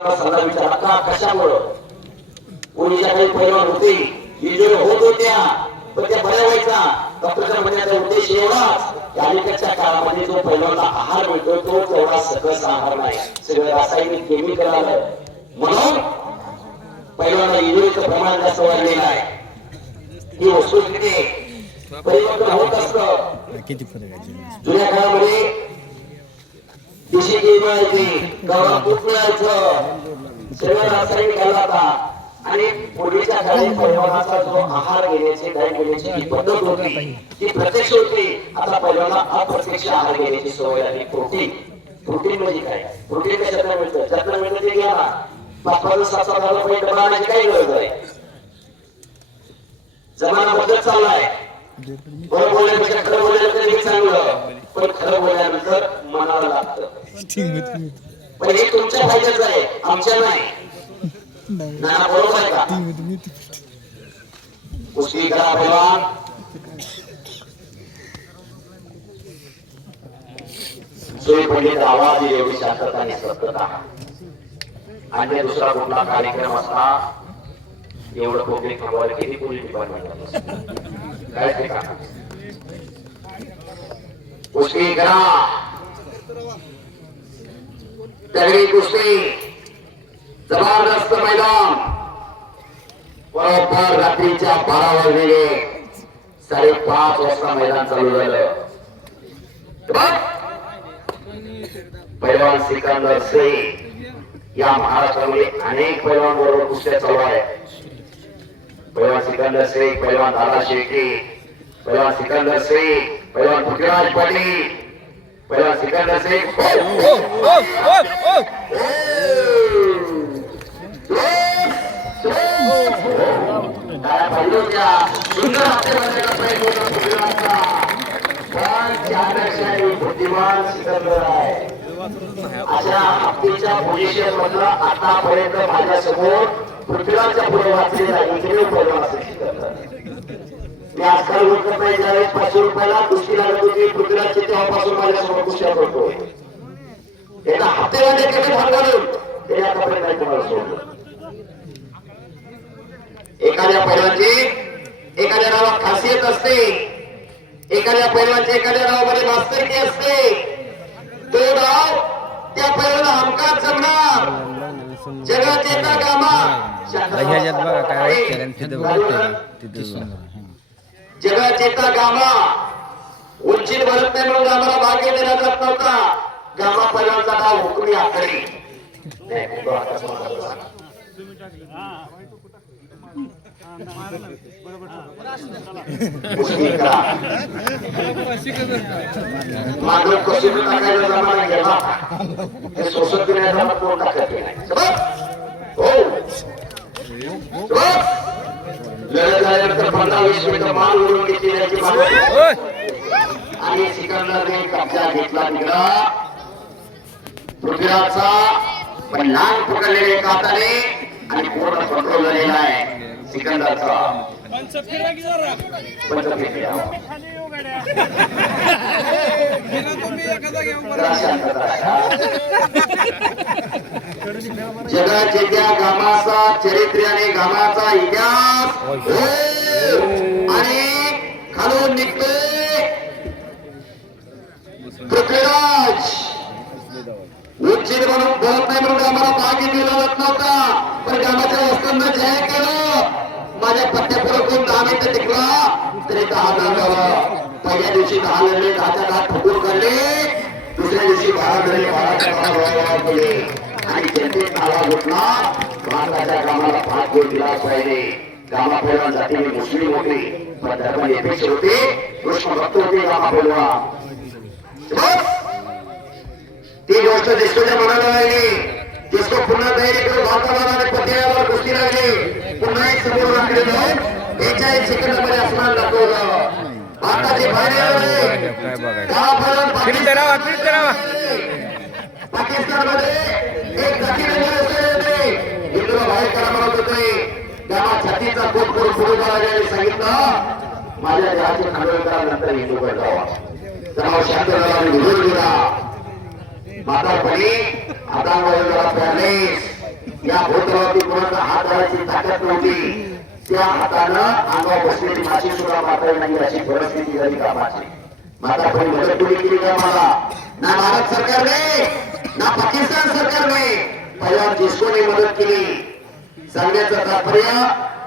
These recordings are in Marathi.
सल्ला विचारला का कशामुळं कोणीच्या काही पैलवान होते विजय होत होत्या पण त्या बऱ्या व्हायचा डॉक्टरच्या म्हणण्याचा उद्देश एवढाच अलीकडच्या काळामध्ये जो पैलवानला आहार मिळतो तो तेवढा सकस आहार नाही सगळं रासायनिक केमिकल आलं म्हणून पैलवानला युरियाचं प्रमाण जास्त वाढलेलं आहे ही वस्तुस्थिती परिवर्तन होत असतं किती फरक आहे जुन्या काळामध्ये देशी घी मिळायची गव्हा तूप मिळायचं सगळं रासायनिक आला होता आणि पूर्वीच्या काळी पैलवानाचा जो आहार घेण्याची डाएट घेण्याची जी पद्धत होती ती प्रत्यक्ष होती आता पैलवानाला अप्रत्यक्ष आहार घेण्याची सवय आली प्रोटीन प्रोटीन म्हणजे काय प्रोटीन कशातनं मिळतं ज्यातनं मिळतं ते घ्या ना 5,000-7,000 रुपये डबा आणायची काही गरज आहे जमाना बदलत चाललाय बरं बोलण्यापेक्षा खरं बोलायला तरी चांगलं पण खरं बोलल्यानंतर मनाला लागतं पण हे तुमच्या फायद्याचं आहे आमच्या नाही ना बरोबर आहे का कुस्ती करा पैलवान सोयी पंडित आवाज एवढी शांतता आणि सत्यता आणि दुसरा कुठला कार्यक्रम असता एवढं पब्लिक थांबवायला किती पोलीस डिपार्टमेंट काय ते का कुस्ती करा तगडी कुस्ती जबरदस्त मैदान बरोबर रात्रीच्या 12 वाजले 5:30 वाजता मैदान चालू झालं पैलवान सिकंदर शेख या महाराष्ट्रामध्ये अनेक पैलवान बरोबर कुस्त्या चालू आहेत पैलवान सिकंदर शेख पैलवान दादा शेट्टी पैलवान सिकंदर शेख पैलवान पृथ्वीराज पाटील पैलवान सिकंदर शेख बुद्धिमान सिकंदर आहे अशा हत्तीच्या पोझिशन मधलं आतापर्यंत माझ्या समोर पृथ्वीराजच्या पुढे वाचलेला एकमेव पैलवान असेल सिकंदर मी आजकाल उठत नाही ज्यावेळेस 500 रुपयाला कुस्ती लागत होती पृथ्वीराजची तेव्हापासून माझ्यासमोर कुस्त्या करतोय एका हप्त्यामध्ये कधी भाग घालून ते आतापर्यंत नाही तुम्हाला सोडलं एखाद्या पैलवानची एखाद्या नावात खासियत असते एखाद्या पैलवानची एखाद्या नावामध्ये मास्तरकी असते तो नाव त्या पैलवानला हमखास जमणार जगाचे एका गामा जगाचे एका गामा उंचीत भरत नाही म्हणून गामाला भाग्य दिला जात नव्हता गामा पैलवानचा नाव हुकमी आखरी मागं कशी टाकायला जमाना गेला हे सोसत देण्याचा कोण टाकत नाही हो लढत झाल्यानंतर 15-20 मिनिटं मान उडून घेतली आणि सिकंदरने कब्जा घेतला तिकडा पृथ्वीराजचा पण लहान पकडलेले एका हाताने आणि पूर्ण कंट्रोल झालेला आहे सिकंदरचा जगाच्या त्या गामाचा चरित्र आणि गामाचा इतिहास आणि खालून निघतोय पृथ्वीराज उच्चित म्हणून बोलत नाही म्हणून आम्हाला भागी दिला जात नव्हता पण गामाच्या वस्तांना जाहीर केलं माझ्या पट्ट्यापुढे कोण 10 मिनिटं टिकला तरी 10 झालं पहिल्या दिवशी 10 लढले 10च्या 10 ठोकून काढले दुसऱ्या दिवशी 12 लढले 12च्या 12 केले आणि जनतेत आवाज उठला भारताच्या गामाला 5 गोल दिलाच पाहिजे गामा पैलवान जातीने मुस्लिम होते पण धर्मनिरपेक्ष होते कृष्णभक्त होते गामा पैलवान ती गोष्ट दिसतोच्या मनाला लागली जिसको पुन्हा तयारी करून भारताला पत्यावर कुस्ती लागली पुन्हा एक समोर राखले जाऊन 41 सेकंदामध्ये आसमान दाखवलं भारताचे बाहेर पाकिस्तानमध्ये एक बाहेर करा म्हणत होते तेव्हा छातीचा कोट करून सुरू करायला सांगितलं माझ्या देहाचे खांडोळकरानंतर हिंदू जावा तेव्हा शांत झाला मातापणी हातांवर जरा पॅलेस या भूतलावरती कोणाचा हात धरायची ताकद नव्हती, त्या हातानं अंगावर बसलेली माशी सुद्धा मात्र नाही अशी परिस्थिती झाली कामाची. माता कोणी मदत कोणी केली का मला? ना भारत सरकारने ना पाकिस्तान सरकारने पहिला जिस्कोने मदत केली. सांगण्याचं तात्पर्य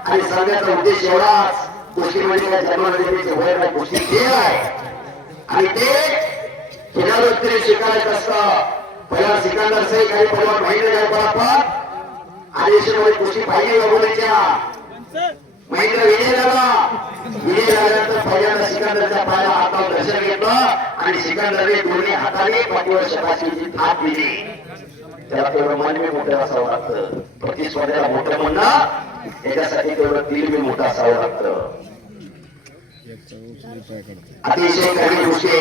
आणि सांगण्याचा उद्देश एवढाच, गोष्टी म्हणजे जन्मदिनाची वय नाही, गोष्टी ते आहे आणि ते खेळाडूने शिकायचं असतं. पहिला सिकंदर से काही पहिला महिने काय परापात आदेशामध्ये गोष्टी पाहिजे बोलायच्या. महेंद्र विजय झाल्यानंतर पहिल्यांदा सिकंदरच्या पायाला हातावर दर्शन घेतलं आणि सिकंदरने दोन्ही हाताने पाठीवर शबाशीची थाप दिली. त्याला तेवढं मन मी मोठं असावं लागतं, प्रतिस्पर्धेला मोठं म्हणणं याच्यासाठी तेवढं दिल मी मोठं असावं लागतं. अतिशय काही गोष्टी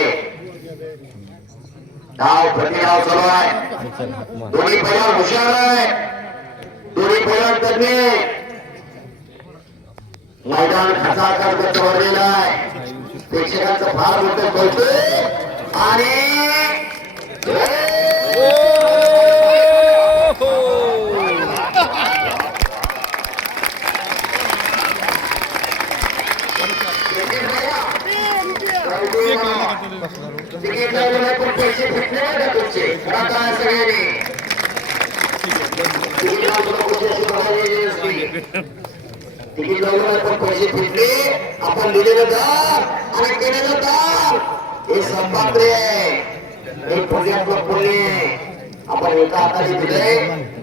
डाव प्रतिडाव चालू आहे. दोन्ही पैलवान हुशार आहे, दोन्ही पैलवान तज्ञ. मैदान खचाखच भरलेलं आहे, प्रेक्षकांचं फार मोठं कौतुक आणि पैसे भेटले का तुमचे सगळ्यांनी तिकीट लावून पण पैसे भेटले, आपण दिलेलं दान आणि केलेलं दान हे संपात्रे आहे, हे पुण्यातलं पुण्य. आपण एका हाताने दिले,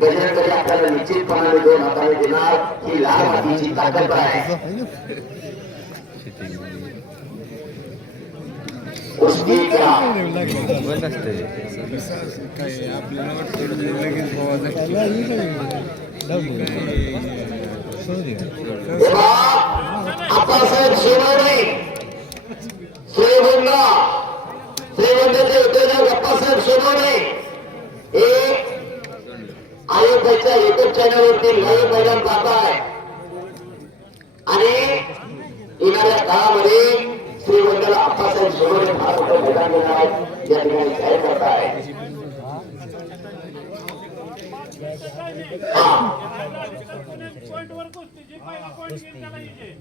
बजरंगबली आपल्याला निश्चितपणाने दोन हाताने देणार, ही लाल मातीची ताकद आहे. कुस्ती करा आप्पासाहेब सोनवणे, श्रीगोंदा श्रीगोंद्याचे उद्योजक आप्पासाहेब सोनवणे हे आयोगाच्या युट्यूब चॅनलवरती लाईव्ह मैदान पाहताय आणि येणाऱ्या काळामध्ये श्रीगोंद्याला आप्पासाहेब सोनवणे फार मोठं मैदान देणार आहेत, या ठिकाणी जाहीर करताय.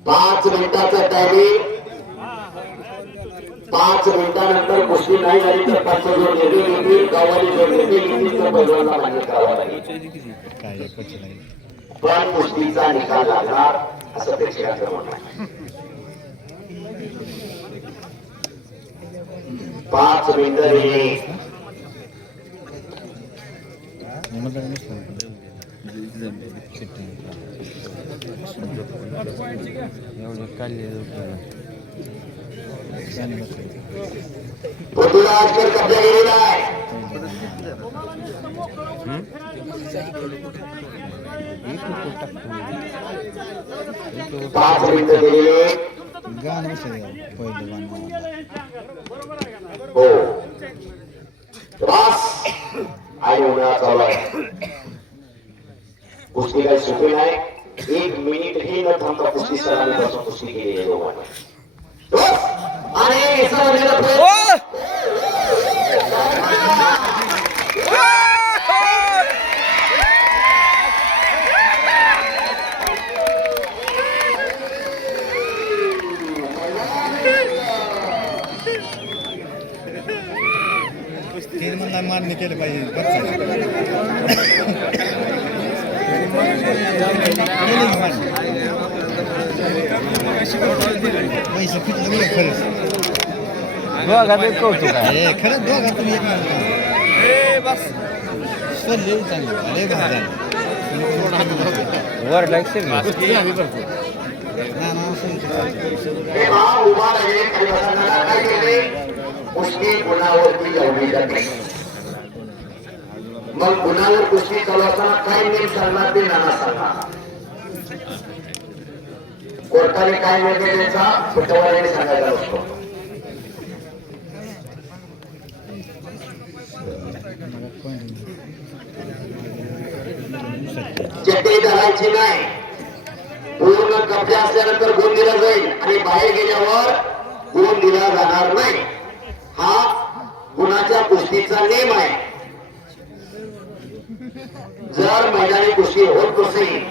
5 मिनिटाचा टायमिंग. 5 मिनिटानंतर कुस्ती नाही झाली तर 5 जोड निघून येतील, गावाली जोड निघून तर पैलवानला मान्य करावं लागेल. पण कुस्तीचा निकाल लागणार असं प्रेक्षकांचं म्हणणं आहे. 5 मिनिटं दिली. पृथ्वीराजकर कब्जा केलेला आहे. 5 मिनिटं दिलेली. हो त्रास आणि उन्हाळा चालू आहे. कुस्ती काही सोपी नाही. 1 मिनिट ही न थांबता कुस्ती सरांपासून कुस्ती केली आहे दोघांनी. आणि मान्य केलं पाहिजे. पैसे फिटले खरंच कौतुक आहे. खरंच दोघा तुम्ही मग गुन्हावर कुस्ती चालू असताना काय नियम सांगणार ते नाना सांगणार. कोर्टाने काय निर्णय द्यायचा पटवारीने सांगायचा असतो. चेते धरायची नाही. पूर्ण कब्जा असल्यानंतर गुण दिला जाईल आणि बाहेर गेल्यावर गुण दिला जाणार नाही. हा गुणाच्या कुस्तीचा नियम आहे. जर मैदानी कुस्ती होत नसेल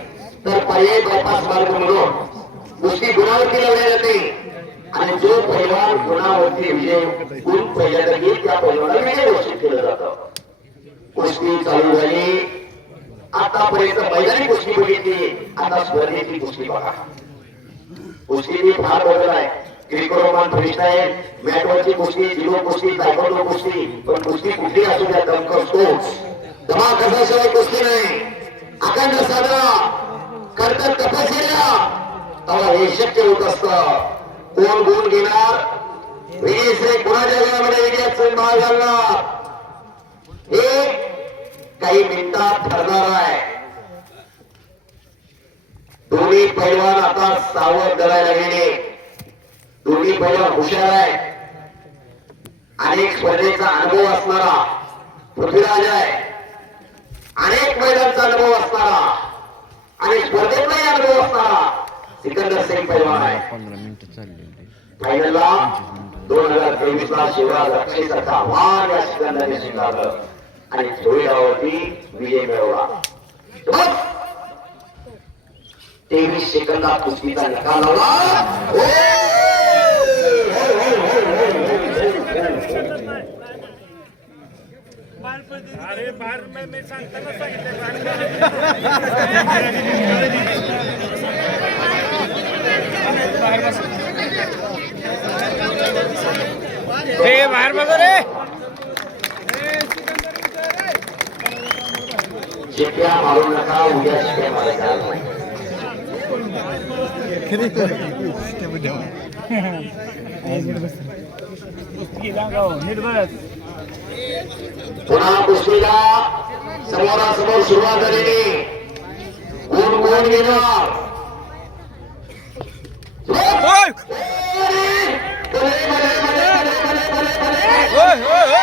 तर पर्यायी बायपास मार्ग म्हणून कुस्ती गुणावरती लावली जाते आणि जो पैलवान गुणावरती विजय गुण पहिल्यांदा घेईल त्या पैलवानाला विजय घोषित केलं जातं. कुस्ती चालू झाली. आतापर्यंत मैदानी कुस्ती बघितली, आता स्पर्धेची कुस्ती बघा. कुस्ती फार बदल आहे. ग्रीको रोमन फ्रीस्टाईल, मॅटवरची कुस्ती, जिलो कुस्ती, तायक्वांडो कुस्ती, पण कुस्ती कुठली असू द्या दमकर स्पोर्ट्स धमाक कशाशिवाय कुस्ती नाही. अखंड साधना करतात तपस्या तेव्हा हे शक्य होत असतं. कोण गुण घेणार, विजयश्री कुणाच्या घरामध्ये विजयाचं नाव घालणार हे काही मिनिटात ठरणार आहे. दोन्ही पैलवान आता सावध करायला गेले. दोन्ही पैलवान हुशार आहे. अनेक स्पर्धेचा अनुभव असणारा पृथ्वीराज आहे. अनेक मैदानाचा अनुभव असणारा आणि स्पर्धेचाही अनुभव असणारा सिकंदर सिंग पैलवान आहे. 15 मिनिटं चालली. फायनलला 2023 ला शिवराज रक्षेसारखं आव्हान या सिकंदरने स्वीकारलं आणि जोडीदारावरती विजय मिळवला. 23 सेकंदात कुस्तीचा निकाल लावला. अरे बार मी सांगताना सांगितलं बाहेर बघा रे. शिप्या मारू नका, उद्या शिप्या मारायचा नाही. पुन्हा कुस्तीला समोरासमोर सुरुवात झालेली. कोण कोण घेणार ओय ओय ओय